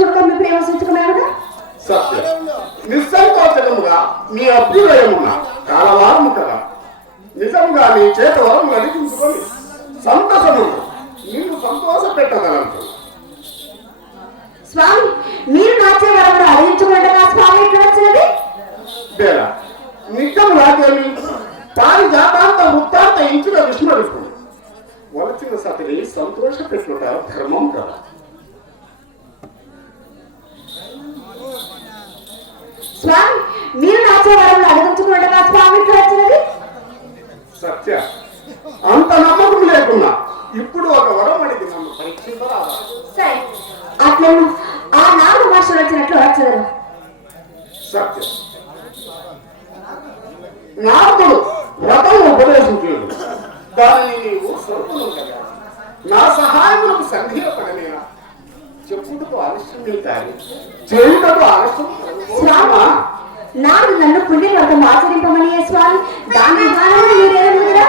తిరస్కరణ చూడక మీ ప్రేమ సత్య. నిస్సంకోచకముగా నీ అభ్యుదయమున కాలవారము కదా నిజంగా నీ చేత వరం నడిపించుకొని సంతసము నిన్ను సంతోష పెట్టగలను స్వామి మీరు నాచే వరమును అడిగించుకుంటున్నా స్వామి ఎక్కడ వచ్చినది? బేరా నిత్యం తాను జాతాంత వృత్తాంత ఇంచుల విస్మరిస్తుంది వలచిన సతిని సంతోష పెట్టుట ధర్మం కదా. స్వామి మీరు నాచే వరమును అడిగించుకుంటున్నా స్వామి వచ్చినది? సత్య అంత నమ్మకం లేకున్నా ఇప్పుడు ఒక వరం అడిగి నన్ను పరీక్షించరాదా సరే. అట్లా ఆ నాలుగు భాషలు వచ్చినట్లు వచ్చదు. సత్యం నారదుడు వ్రతం ఉపదేశించాడు దానిని నీవు స్వల్పముగా నా సహాయములకు సంధించడమేనా చెప్పుటకు ఆలస్యం కాదు చేయుటకు ఆలస్యం. స్వామి నాడు నన్ను పుణ్యవ్రతం ఆచరింపమని స్వామి దాని విధానమును మీరేమనుకురా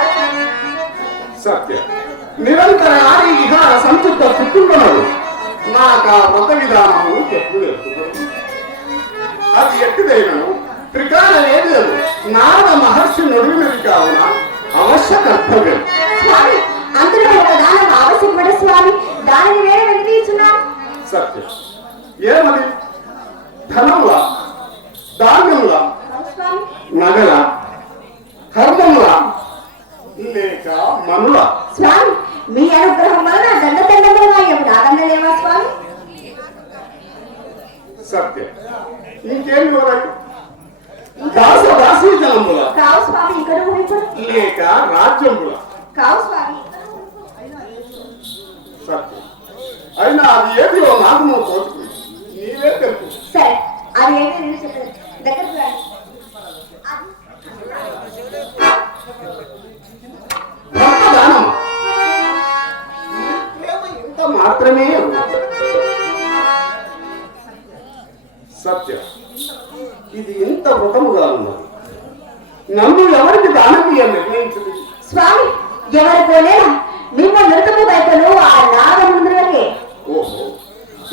సత్య. నిరంతర ఆది విహార నాకు ఆ వ్రత విధానము ఎప్పుడు అది ఎట్టిదైనను? త్రికాల వేదేలు నారద మహర్షి నొడిగినది కావున అవశ్య కర్తవ్యం. స్వామి అందులో ఒక దానం ఆవశ్యపడ స్వామి దానిని వేరే వెలిగించున్నాం. సత్యం. ఏమది? ధనముల ధాన్యముల స్వామి నగల? కర్మముల లేక మనుల? స్వామి మీ అనుగ్రహం వలన ఆనందలేవా స్వామి? సత్యం. ఇంకేం వివరాలు దాస దాసీజనముల? మాత్రమే. సత్య. ఇది ఇంత వృతముగా ఉన్నది? నన్ను ఎవరికి దానం నిర్ణయించుడు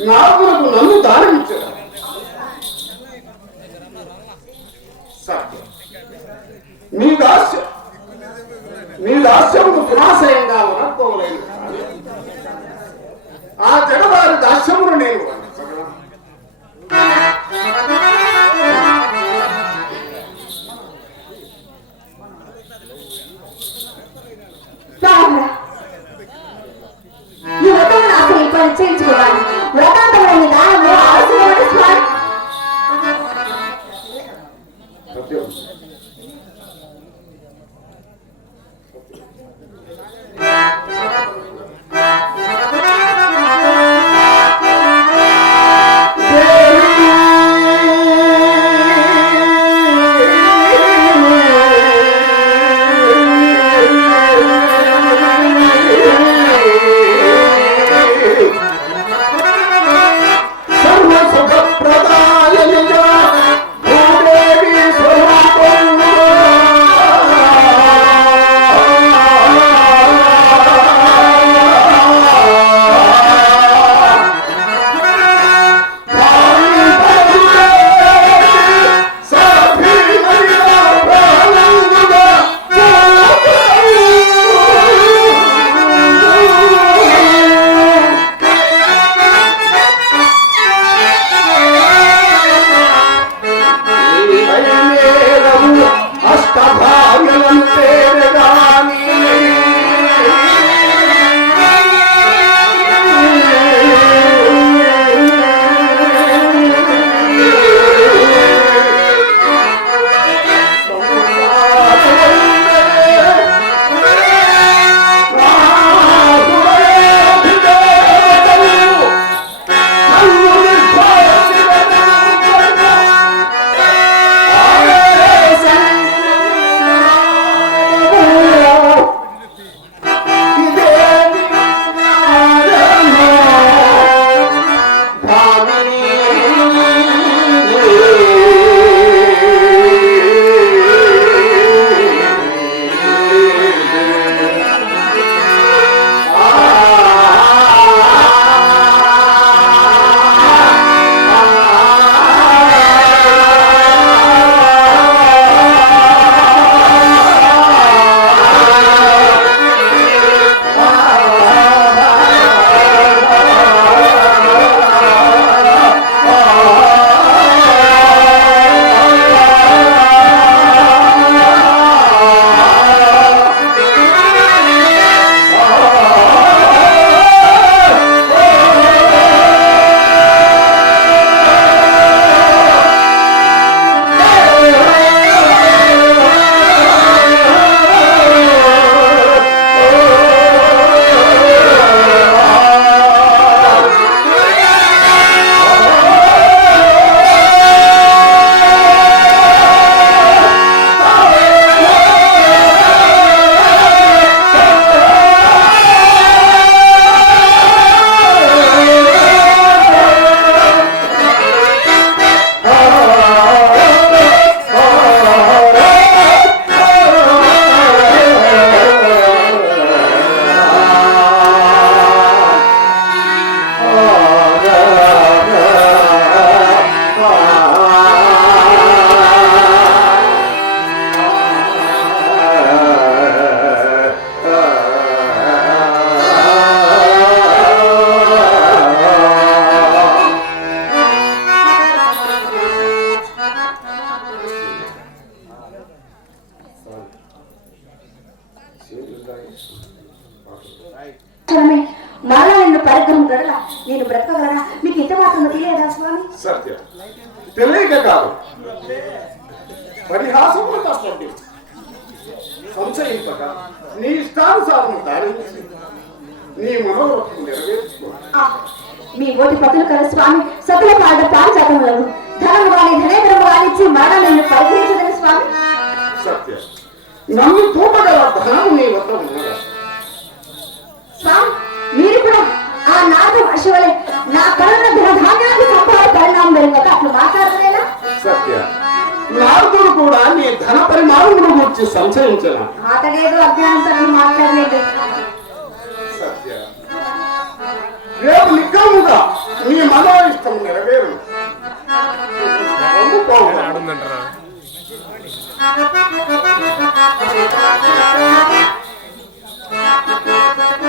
నాగులకు నన్ను దానమిచ్చాడు సత్యం. మీ దాస్యం మీ దాస్యం పునాశయంగా మనత్వం లేదు ఆ వ్రతమును అసలు నేను చేయించుకోవాలి నిన్ను పరిగ్రహం గడల? నేను బ్రతకగలరా మీకు ఇంత మాత్రం తెలియదా స్వామి? సత్యం. తెలియక కాదు. పరిహాసములు సంశయింపక నీ ఇష్టానుసారం ధారించి నీ మనోరథం నెరవేర్చుకో మీ ఓటి పతులు కదా స్వామి? సతుల పాద పాంచాతములను ధనము గాని ధనేతరము గానిచ్చి మరణ నిన్ను పరిగ్రహించదని స్వామి సత్యం నన్ను చూపగల ధనము నీ వద్ద ఉన్నదా మీరు కూడా ఆ నాదు అశివలే నా కరుణ ధన ధాన్యాన్ని సంపాద పరిణామం వెనుక అట్లు మాట్లాడలేనా? సత్య నారదుడు కూడా నీ ధన పరిమాణమును గురించి సంశయించిన అతడేదో అజ్ఞానంతో నన్ను మాట్లాడలేదు. సత్య రేపు నిగ్గముగా నీ మనో ఇష్టం నెరవేరు ఆడుందంటారా? Thank you.